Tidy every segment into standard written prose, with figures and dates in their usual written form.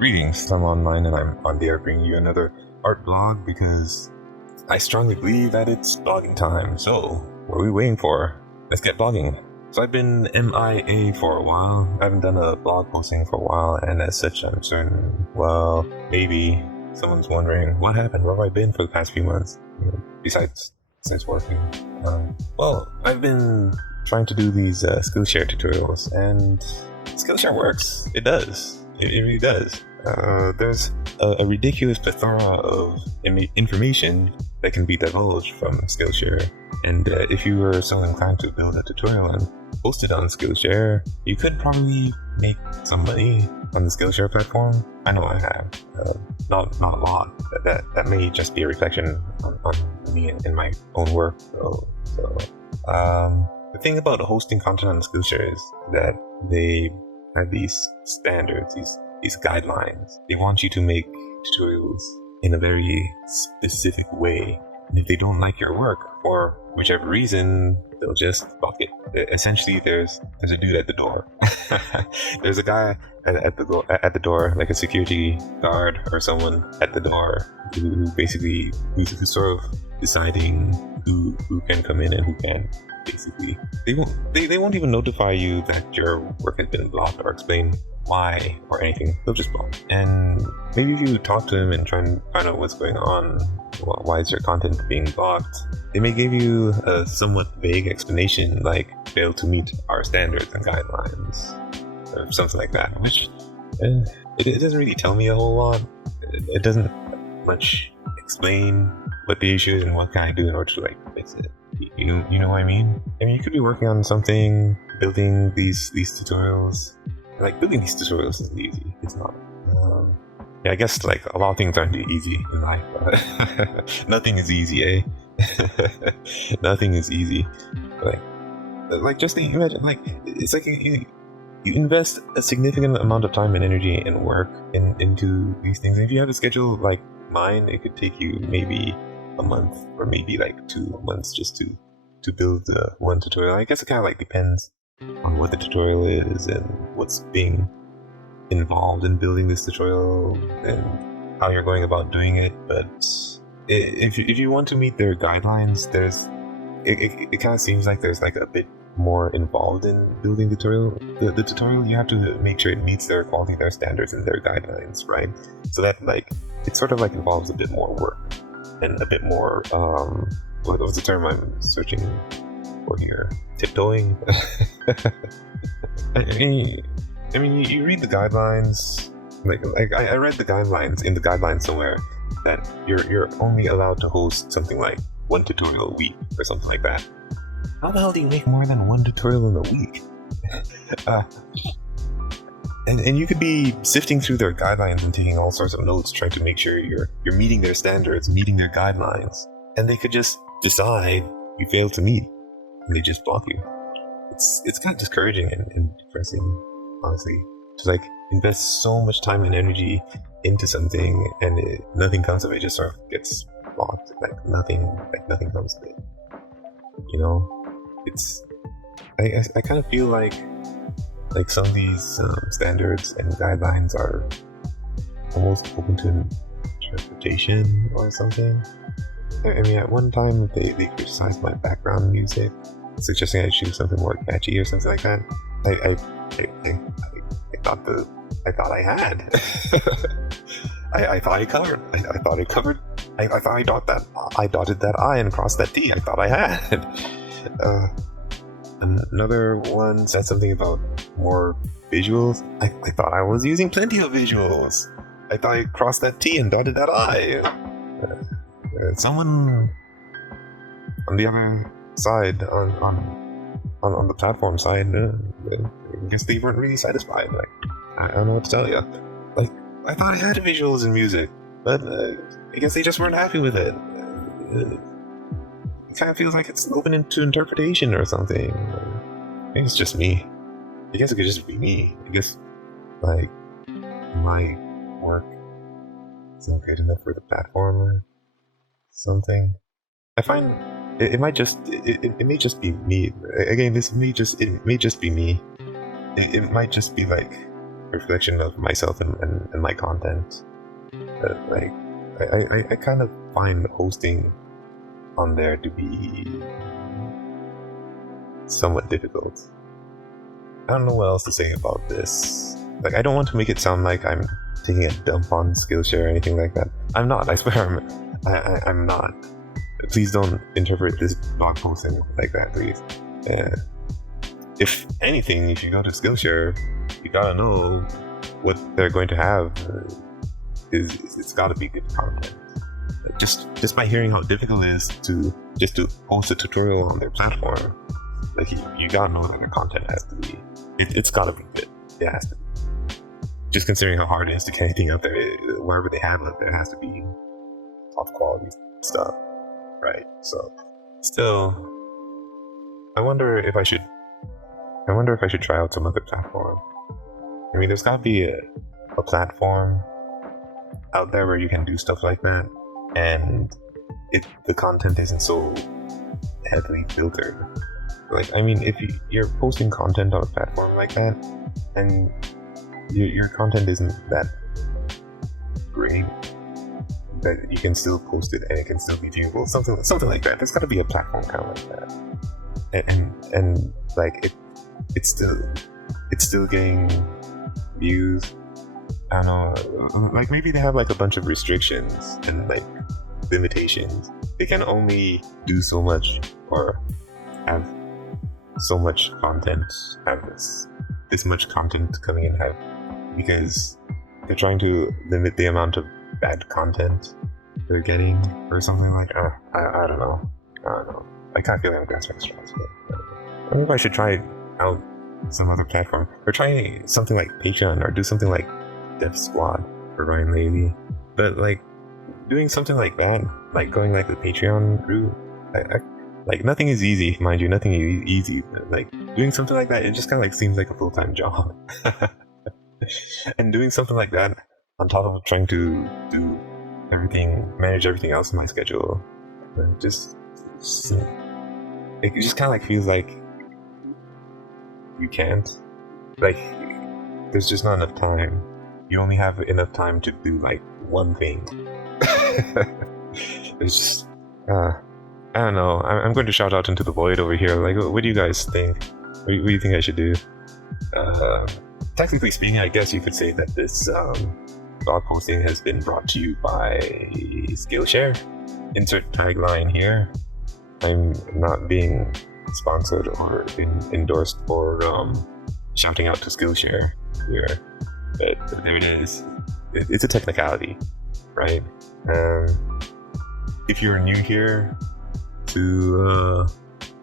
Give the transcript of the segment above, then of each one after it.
Greetings, I'm online and I'm on there bringing you another art blog because I strongly believe that it's blogging time. So, what are we waiting for? Let's get blogging. So I've been MIA for a while. I haven't done a blog posting for a while, and as such I'm certain, well, maybe someone's wondering what happened, where have I been for the past few months? Besides working. Well, I've been trying to do these Skillshare tutorials, and Skillshare works. It does. It really does. There's a ridiculous plethora of information that can be divulged from Skillshare, and if you were so inclined to build a tutorial and post it on Skillshare, you could probably make some money on the Skillshare platform. I know I have. Not a lot. That may just be a reflection on me and my own work. The thing about hosting content on Skillshare is that they have these standards, these guidelines. They want you to make tutorials in a very specific way. And if they don't like your work for whichever reason, they'll just block it. Essentially, there's a dude at the door. There's a guy at the door, like a security guard or someone at the door who's sort of deciding who can come in and who can't. Basically, they won't even notify you that your work has been blocked or explain why or anything. They'll just block. And maybe if you talk to them and try and find out what's going on, why is your content being blocked, they may give you a somewhat vague explanation like failed to meet our standards and guidelines or something like that, which it doesn't really tell me a whole lot. It doesn't much explain what the issue is and what can I do in order to fix it. You know what I mean? I mean, you could be working on something, building these tutorials. Building these tutorials isn't easy. It's not. Yeah, I guess a lot of things aren't easy in life. But nothing is easy, eh? Nothing is easy. Just imagine, it's like you invest a significant amount of time and energy and work into these things. And if you have a schedule like mine, it could take you maybe a month or maybe 2 months just to build one tutorial. I guess it kind of depends on what the tutorial is and what's being involved in building this tutorial and how you're going about doing it. But if you want to meet their guidelines, it kind of seems like there's a bit more involved in building the tutorial. You have to make sure it meets their quality, their standards, and their guidelines, right? So that it sort of involves a bit more work and a bit more what was the term I'm searching for here? Tiptoeing. I mean, you read the guidelines. I read the guidelines in the guidelines somewhere that you're only allowed to host something like one tutorial a week or something like that. How the hell do you make more than one tutorial in a week? And you could be sifting through their guidelines and taking all sorts of notes, trying to make sure you're meeting their standards, meeting their guidelines, and they could just decide you failed to meet, and they just block you. It's kind of discouraging and depressing, honestly, to invest so much time and energy into something, and nothing comes of it. Just sort of gets blocked. Nothing comes of it. It's I kind of feel like some of these standards and guidelines are almost open to interpretation or something. I mean, at one time they criticized my background music, suggesting I choose something more catchy or something like that. I thought I had. I thought I covered. I thought I covered. I thought I dotted that I and crossed that T. I thought I had. Another one said something about more visuals. I thought I was using plenty of visuals. I thought I crossed that T and dotted that I. Someone on the other side, on the platform side, I guess they weren't really satisfied. I don't know what to tell you. I thought I had visuals in music, but I guess they just weren't happy with it. It kind of feels like it's open to interpretation or something. Maybe it's just me. I guess it could just be me. I guess my work isn't good enough for the platform or something. I find it may just be me. Again, it may just be me. It might just be reflection of myself and my content. Like I kind of find hosting on there to be somewhat difficult. I don't know what else to say about this. Like, I don't want to make it sound like I'm taking a dump on Skillshare or anything like that. I'm not. I swear, I'm not. Please don't interpret this blog post like that, please. If anything, if you go to Skillshare, you gotta know what they're going to have. It's gotta be good content. Just by hearing how difficult it is to post a tutorial on their platform, like you gotta know that their content has to be. It's gotta be good. It has to be. Just considering how hard it is to get anything out there, wherever they have it, there has to be top quality stuff, right? So, still, I wonder if I should try out some other platform. I mean, there's gotta be a platform out there where you can do stuff like that, and the content isn't so heavily filtered. Like, I mean, if you're posting content on a platform like that, and your content isn't that great, that you can still post it and it can still be viewable, something like that. There's got to be a platform kind of like that, and like it's still getting views. I don't know, like maybe they have like a bunch of restrictions and like limitations. They can only do so much or have so much content, have this much content coming in, because they're trying to limit the amount of bad content they're getting or something like that. I don't know. I can't feel like I'm grasping straws. I wonder if I should try out some other platform, or try something like Patreon, or do something like Dev Squad for Ryan Lately. But like doing something like that, like going like the Patreon route, like nothing is easy, mind you, nothing is easy, but like doing something like that, it just kind of like seems like a full-time job. And doing something like that on top of trying to do manage everything else in my schedule, it just kind of like feels like you can't, like there's just not enough time. You only have enough time to do like one thing. It's just I don't know. I'm going to shout out into the void over here. Like, what do you guys think? What do you think I should do? Technically speaking, I guess you could say that this blog posting has been brought to you by Skillshare. Insert tagline here. I'm not being sponsored or endorsed for shouting out to Skillshare here, but there it is. It's a technicality, right? If you're new here to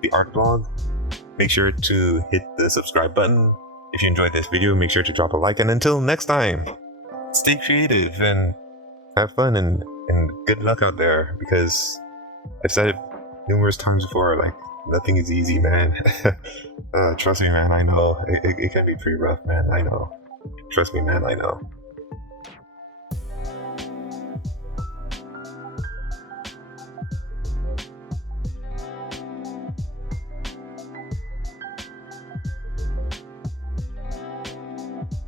the art blog, make sure to hit the subscribe button. If you enjoyed this video, make sure to drop a like, and until next time, stay creative and have fun and good luck out there, because I've said it numerous times before, like nothing is easy, man. Trust me, man, I know it can be pretty rough, man. I know. Trust me, man, I know.